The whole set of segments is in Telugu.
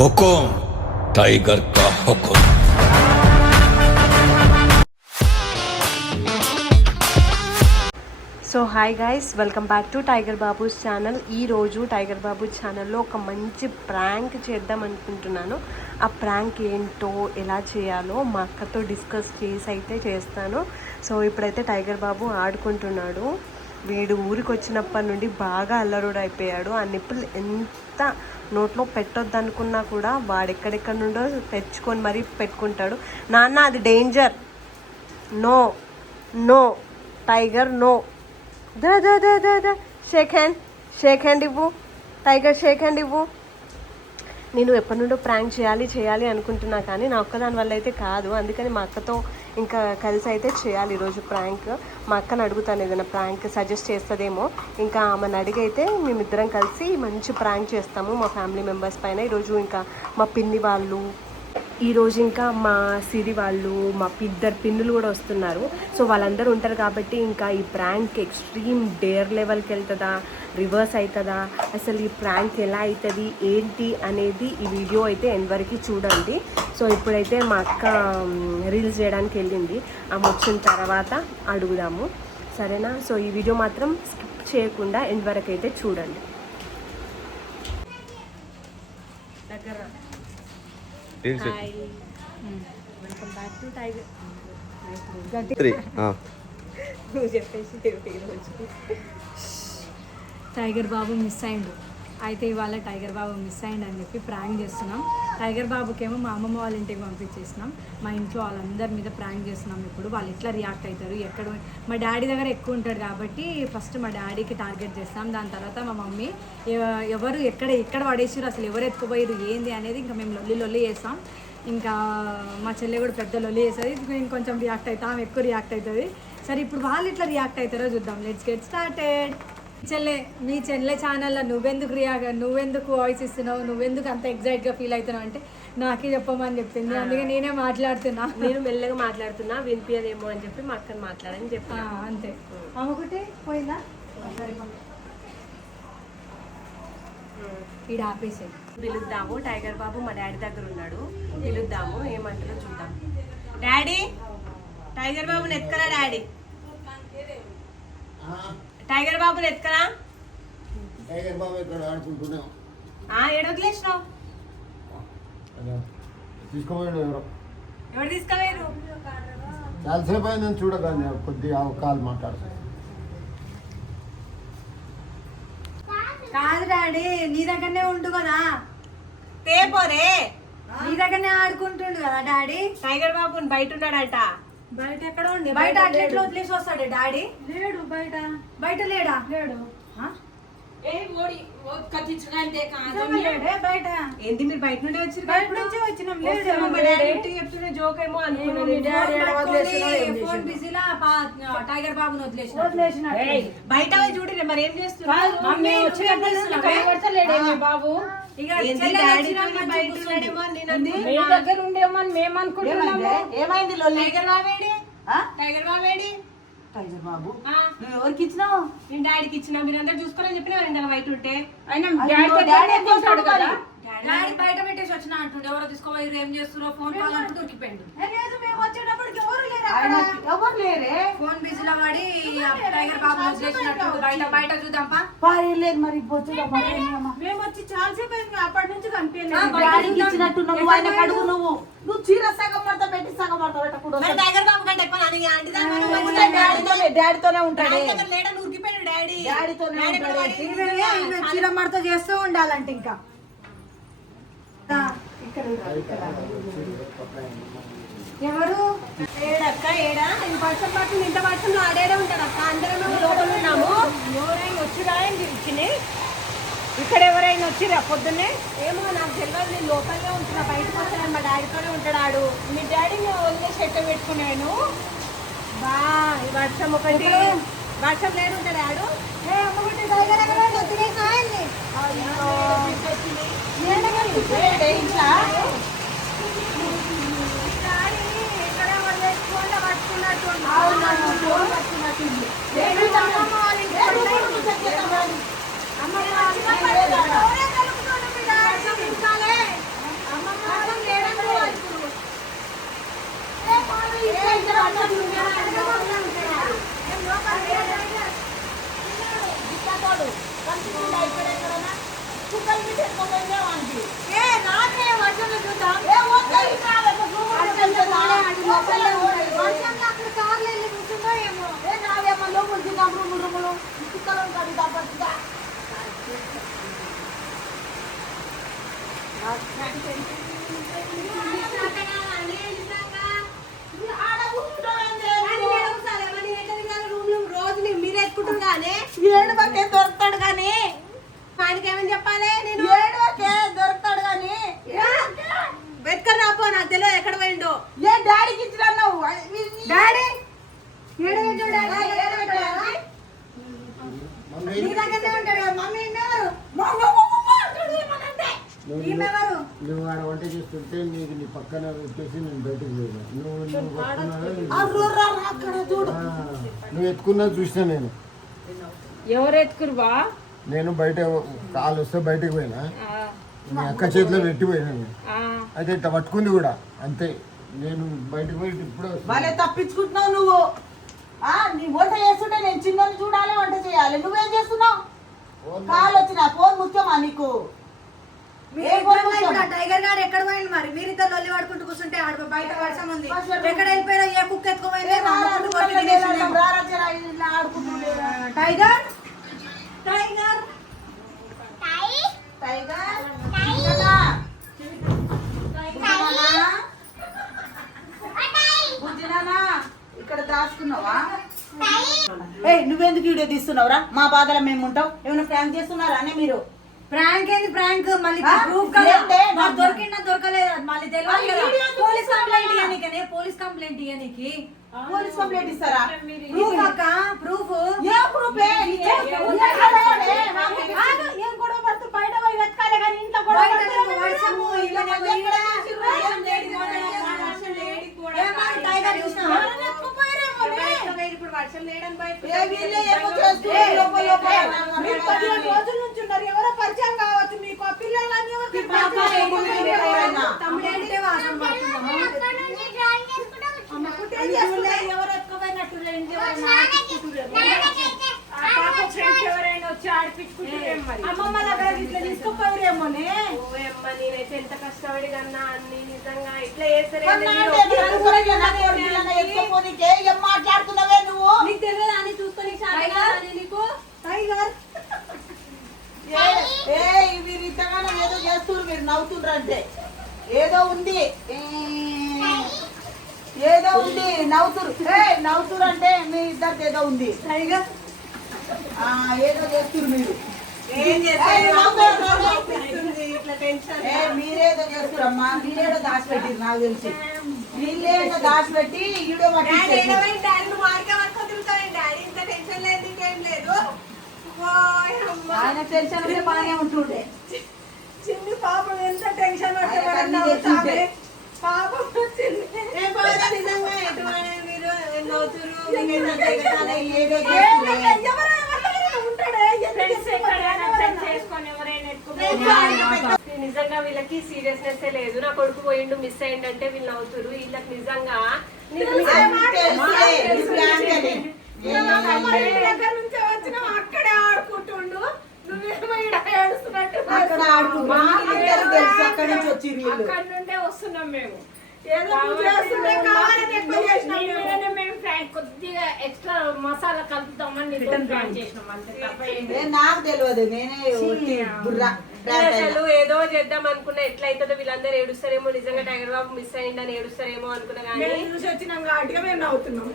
हुकुम टाइगर का हुकुम। So hi guys, welcome back to Tiger Babu's channel. ఈరోజు టైగర్ బాబూ ఛానల్లో ఒక మంచి ప్రాంక్ చేద్దాం అనుకుంటున్నాను. ఆ ప్రాంక్ ఏంటో ఎలా చేయాలో మా అక్కతో డిస్కస్ చేసి అయితే చేస్తాను. సో ఇప్పుడైతే టైగర్ బాబు ఆడుకుంటున్నాడు. వీడు ఊరికి వచ్చినప్పటి నుండి బాగా అల్లరుడు అయిపోయాడు. ఆ నిప్పులు ఎంత నోట్లో పెట్టొద్దు అనుకున్నా కూడా వాడెక్కడెక్కడ నుండో తెచ్చుకొని మరీ పెట్టుకుంటాడు. నాన్న అది danger, no no Tiger no. దా దా దా దా దా షేక్ హ్యాండ్ ఇవ్వు టైగర్, షేక్ హ్యాండ్ ఇవ్వు. నేను ఎప్పటి నుండో ప్రాంక్ చేయాలి అనుకుంటున్నా, కానీ నా ఒక్కదాని వల్ల అయితే కాదు. అందుకని మా అక్కతో ఇంకా కలిసి అయితే చేయాలి ఈరోజు ప్రాంక్. మా అక్కని అడుగుతాను ఏదైనా ప్రాంక్ సజెస్ట్ చేస్తుందేమో. ఇంకా ఆమెను అడిగి అయితే మేమిద్దరం కలిసి మంచి ప్రాంక్ చేస్తాము మా ఫ్యామిలీ మెంబర్స్ పైన. ఈరోజు ఇంకా మా పిన్ని వాళ్ళు, ఈరోజు ఇంకా మా సిరి వాళ్ళు, మా ఇద్దరు పిన్నులు కూడా వస్తున్నారు. సో వాళ్ళందరూ ఉంటారు కాబట్టి ఇంకా ఈ ప్రాంక్ ఎక్స్ట్రీమ్ డేర్ లెవెల్కి వెళ్తుందా, రివర్స్ అవుతుందా, అసలు ఈ ప్రాంక్ ఎలా అవుతుంది ఏంటి అనేది ఈ వీడియో అయితే ఎండ్ వరకు చూడండి. సో ఇప్పుడైతే మా అక్క రీల్స్ చేయడానికి వెళ్ళింది. ఆమె వచ్చిన తర్వాత అడుగుదాము, సరేనా? సో ఈ వీడియో మాత్రం స్కిప్ చేయకుండా ఎండ్ వరకు అయితే చూడండి. దగ్గర వెల్కమ్ బ్యాక్ టు టైగర్. నువ్వు చెప్పేసి టైగర్ బాబు మిస్ అయిండు. అయితే ఇవాళ టైగర్ బాబు మిస్ అయిండు అని చెప్పి ప్రాంక్ చేస్తున్నాం. టైగర్ బాబుకేమో మా అమ్మమ్మ వాళ్ళ ఇంటికి పంపించేసినాం. మా ఇంట్లో వాళ్ళందరి మీద ప్రాంక్ చేస్తున్నాం. ఇప్పుడు వాళ్ళు ఎట్లా రియాక్ట్ అవుతారు, ఎక్కడ మా డాడీ దగ్గర ఎక్కువ ఉంటాడు కాబట్టి ఫస్ట్ మా డాడీకి టార్గెట్ చేస్తాం. దాని తర్వాత మా మమ్మీ ఎవరు ఎక్కడ పడేసారు, అసలు ఎవరు ఎత్తుకుపోయారు ఏంది అనేది ఇంకా మేము లొల్లి చేస్తాం. ఇంకా మా చెల్లె కూడా పెద్ద లొల్లి చేస్తుంది. నేను కొంచెం రియాక్ట్ అవుతాం, ఆమె ఎక్కువ రియాక్ట్ అవుతుంది. సరే ఇప్పుడు వాళ్ళు ఎట్లా రియాక్ట్ అవుతారో చూద్దాం. Let's get started. మీ చెల్లె ఛానల్లో నువ్వెందుకు వాయిస్ ఇస్తున్నావు, నువ్వెందుకు అంత ఎగ్జైట్గా ఫీల్ అవుతున్నావు అంటే నాకే చెప్పమని చెప్పింది. అందుకే నేనే మాట్లాడుతున్నా. నేను మెల్లగా మాట్లాడుతున్నా, వినిపించదేమో అని చెప్పి మా అక్కని మాట్లాడని చెప్పి అంతే. అమ్మొకటి పోయిందా, ఈడ ఆపేసే. పిలుద్దాము. టైగర్ బాబు మా డాడీ దగ్గర ఉన్నాడు, పిలుద్దాము ఏమంటారో చూద్దాం. డాడీ, టైగర్ బాబుని ఎత్తుకరా డాడీ, టైగర్ బాబుని ఎత్తుకరా. టైగర్ బాబు ఇక్కడ ఆడుకుంటున్నాం. ఏడొదిలేసినావు? తీసుకోపోయాడు ఎవరు తీసుకుపోయారు? చాలాసేపు అయిందని చూడగానే కొద్దిగా కాల్ మాట్లాడుతాను. కాదు డాడీ, నీ దగ్గరనే ఉండు కదా. తేపోరే, నీ దగ్గరనే ఆడుకుంటుండు కదా డాడీ. టైగర్ బాబు బయట ఉన్నాడట. బయట ఎక్కడ ఉంది? బయట అట్లెట్లో వదిలేసి వస్తాడు డాడీ. లేడు బయట లేడా? లేడు. బయట ఏంటి మీరు బయట నుండి వచ్చి? బయట నుంచి వచ్చినాం. చెప్తున్న జోక్ ఏమో అనుకున్నాను. ఫోన్ బిజీలా టైగర్ బాబుని వదిలేసిన. బయట చూడండి మరి ఏం చేస్తున్నారు బాబు. దగ్గర ఉండేమని మేము అనుకుంటున్నాము. ఏమైంది? టైగర్ బాబేడి? టైగర్ బాబు నువ్వు ఎవరికి ఇచ్చినావు? నేను డాడీకి ఇచ్చిన. మీరు అందరు చూసుకోరని చెప్పిన ఇందాక బయట ఉంటే. డాడీ బయట పెట్టేసి వచ్చిన అంటుండే. ఎవరో తీసుకోవాలి, ఏం చేస్తున్నారో ఫోన్ కాల్ అంటూ దొరికిపోయిండు. మేము వచ్చేటప్పటికి ఎవరు లేరే. ఫోన్ బిజీలో పడి టైగర్ బాబు వదిలేసినట్టు. బయట చూద్దాంపా. మరి మేము వచ్చి చాలాసేపు అయింది, అప్పటి నుంచి కనిపించలేదు. డాడీకి ఇచ్చినట్టు నువ్వు ఆయన అడుగు. నువ్వు చీర సగం పడతా పెట్టి సగం పడతా పెట్టకూడదు. టైగర్ బాబు కంటే ఎక్కువ డాడీతోనే ఉంటాడు. చీర మడత చేస్తూ ఉండాలంటే ఇంకా ఎవరు ఏడక్క ఏడా వర్షం పడుతుంది. ఇంత వర్షంలో ఆడేడే ఉంటాడు అక్క. అందరం లోపల ఉన్నాము. ఎవరైనా వచ్చిరా ఇక్కడ? ఎవరైనా వచ్చిరా పొద్దున్నే? ఏమో నాకు తెలియదు. నేను లోపలనే ఉంటున్నా, బయటకు వస్తాను. మా డాడీతోనే ఉంటాడు. మీ డాడీని వదిలేసి ఎట్ట పెట్టుకున్నాను. బా ఈ వర్షం ఒకటి, వర్షం లేడు ఉంటాడు ఆడు. ఏడువకే దొరుకుతాడు కానీ ఆయనకి ఏమని చెప్పాలి? నేను ఏడువకే దొరుకుతాడు కానీ వెతకని రాపో, నాకు తెలియదు ఎక్కడ పోయిండో. ఏ డాడీకి ఇచ్చినావు? డాడీ నువ్వు ఆడ వంట చేస్తుంటే నీకు నీ పక్కన వచ్చేసి నేను బయటకు పోయినా. నువ్వు ఎత్తుకున్నది చూసినా నేను. ఎవరు ఎత్తుకురువా? నేను బయట కాలు వస్తే బయటకు పోయినా, నీ అక్క చేతిలో పెట్టిపోయినాను. అయితే ఇట్లా పట్టుకుంది కూడా అంతే. నేను బయటకు పోయి ఇప్పుడు వాళ్ళే తప్పించుకుంటున్నావు నువ్వు. నీ వంట చేస్తుంటే నేను చిన్నది చూడాలి, వంట చేయాలి. నువ్వేం చేస్తున్నావు? కాలు వచ్చిన ఫోన్ ముఖ్యమా నీకు? టైగర్ గారు ఎక్కడ పోయింది మరి? మీరిద్దరు లొల్లి పడుకుంటూ కూర్చుంటే బయట వర్షం ఉంది, ఎక్కడ వెళ్ళిపోయినా ఏ కుక్క ఎత్తుకోపోయింది? టైగర్ టైగర్ ఇక్కడ దాచుకున్నావా? నువ్వెందుకు వీడియో తీస్తున్నావురా? మా బాధలో మేము ఉంటాం. ఏమైనా ప్రాంక్ చేస్తున్నారా అనే మీరు? ప్రాంక్ ఏంది ప్రాంక్? మళ్ళీ ప్రూఫ్ దొరికిందా దొరకలేదు మళ్ళీ తెలియదు కదా. పోలీస్ కంప్లైంట్ ఇవ్వనీకనే, పోలీస్ కంప్లైంట్ ఇవ్వనీకి. పోలీస్ కంప్లైంట్ ఇస్తారా? ప్రూఫ్ అక్క, ప్రూఫ్ ఏ ప్రూఫ్? ఏం గొడవ పడుతూ బయట పోయి వెతకాలి కానీ ఇంట్లో గొడవ వర్షము ఇప్పుడు వర్షం లేడని రోజుల నుంచి ఉన్నారు. ఎవరో పరిచయం కావచ్చు మీకు. ఆ పిల్లలని ఎవరు ఎత్తుకోపోయినట్టు ఎవరైనా వచ్చి ఆడిపించుకుంటారేమో మరి. అమ్మమ్మ దగ్గర ఇట్లా తీసుకుపోయారేమోనే. నేనైతే ఎంత కష్టపడి కన్నా అన్ని నిజంగా ఇట్లా చేస్తారే. ఏం మాట్లాడుతున్నావే నువ్వు? నీకు తెలియదు అని చూసుకొని నీకు టైగర్ వీరు ఇంతగానో ఏదో చేస్తున్నారు. మీరు నవ్వుతుండ్రు అంటే ఏదో ఉంది, ఏదో ఉంది. నవ్వుతురు అంటే మీ ఇద్దరికి ఏదో ఉంది. టైగర్ ఏదో చేస్తున్నారు మీరు. మీరేదో చేస్తురమ్మా. మీరేదో దాచిపెట్టిరు నాకు తెలిసి. వీళ్ళేదో దాచిపెట్టి వీడియో ఆయన టెన్షన్ అంటే బాగానే ఉంటుండే. చిన్ని పాపం ఎంత టెన్షన్ పడితే పాపం నిజంగా వీళ్ళకి సీరియస్నెస్ లేదు. నా కొడుకు పోయిండు మిస్ అయ్యిందంటే వీళ్ళు అవుతురు. వీళ్ళకి నిజంగా దగ్గర నుంచి వచ్చిన అక్కడే ఆడుకుంటుండు. అక్కడ అక్కడి నుంచి వచ్చి అక్కడ నుండే వస్తున్నాం మేము. కొద్దిగా ఎక్స్ట్రా మసాలా కలుపుతామని చేసినాం అంతే. నాకు తెలియదు. నేనే అసలు ఏదో చేద్దాం అనుకున్నా. ఎట్లయితుందో వీళ్ళందరూ ఏడుస్తారేమో, నిజంగా టైగర్ బాబు మిస్ అయ్యిందని ఏడుస్తారేమో అనుకున్నా. కానీ చూసి వచ్చినాం కాబట్టి మేము నవ్వుతున్నాం.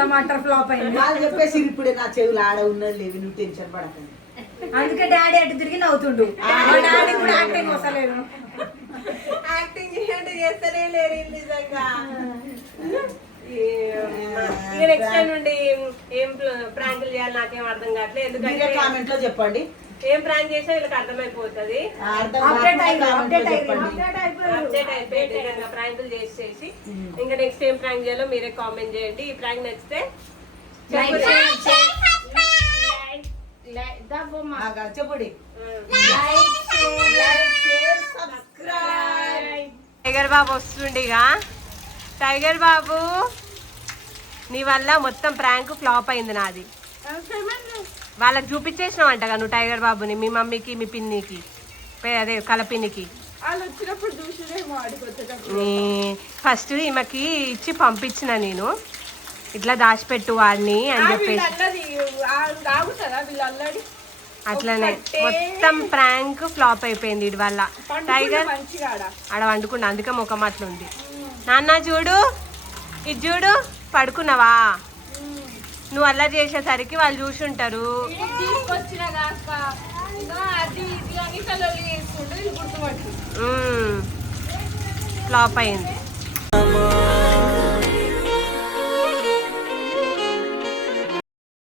టమాటర్ ఫ్లాప్ అయింది. వాళ్ళు చెప్పేసి ఇప్పుడే నా చెవులు ఆడ ఉన్నది లేవు. నువ్వు టెన్షన్ పడకండి. అందుకే డాడీ అటు తిరిగి నవ్వుతుండు. డాడీ కూడా యాక్టింగ్ వస్తలేదు. యాక్టింగ్ చేస్తేనే లేరు నిజంగా. ఇక నెక్స్ట్ టైం నుండి ఏం ప్రాంకులు చేయాలి నాకేం అర్థం కావట్లేదు. ఎందుకంటే కామెంట్ లో చెప్పండి. ఏం ప్రాంక్ చేసినా వీళ్ళకి అర్థమైపోతుంది. అప్డేట్ అయిపోయింది ప్రాంకులు చేసి. ఇంకా నెక్స్ట్ ఏం ప్రాంక్ చేయాలో మీరే కామెంట్ చేయండి. ఈ ప్రాంక్ నచ్చితే చెప్పండి. టైగర్ బాబు వస్తుండిగా. టైగర్ బాబు నీ వల్ల మొత్తం ప్రాంక్ ఫ్లాప్ అయింది నాది. వాళ్ళకి చూపించేసినావు అంటగా నువ్వు టైగర్ బాబుని, మీ మమ్మీకి మీ పిన్నికి, అదే కలపిన్నికి. ఫస్ట్ ఈమెకి ఇచ్చి పంపించిన నేను, ఇట్లా దాచిపెట్టు వాడిని అని చెప్పేసి. అట్లనే మొత్తం ప్రాంక్ ఫ్లాప్ అయిపోయింది ఇటు వల్ల. టైగర్ ఆడ వండుకున్నా, అందుకే ముఖం అట్లుంది. నాన్న చూడు, ఇది చూడు, పడుకున్నావా? నువ్వు అలా చేసేసరికి వాళ్ళు చూసుంటారు. ఫ్లాప్ అయింది.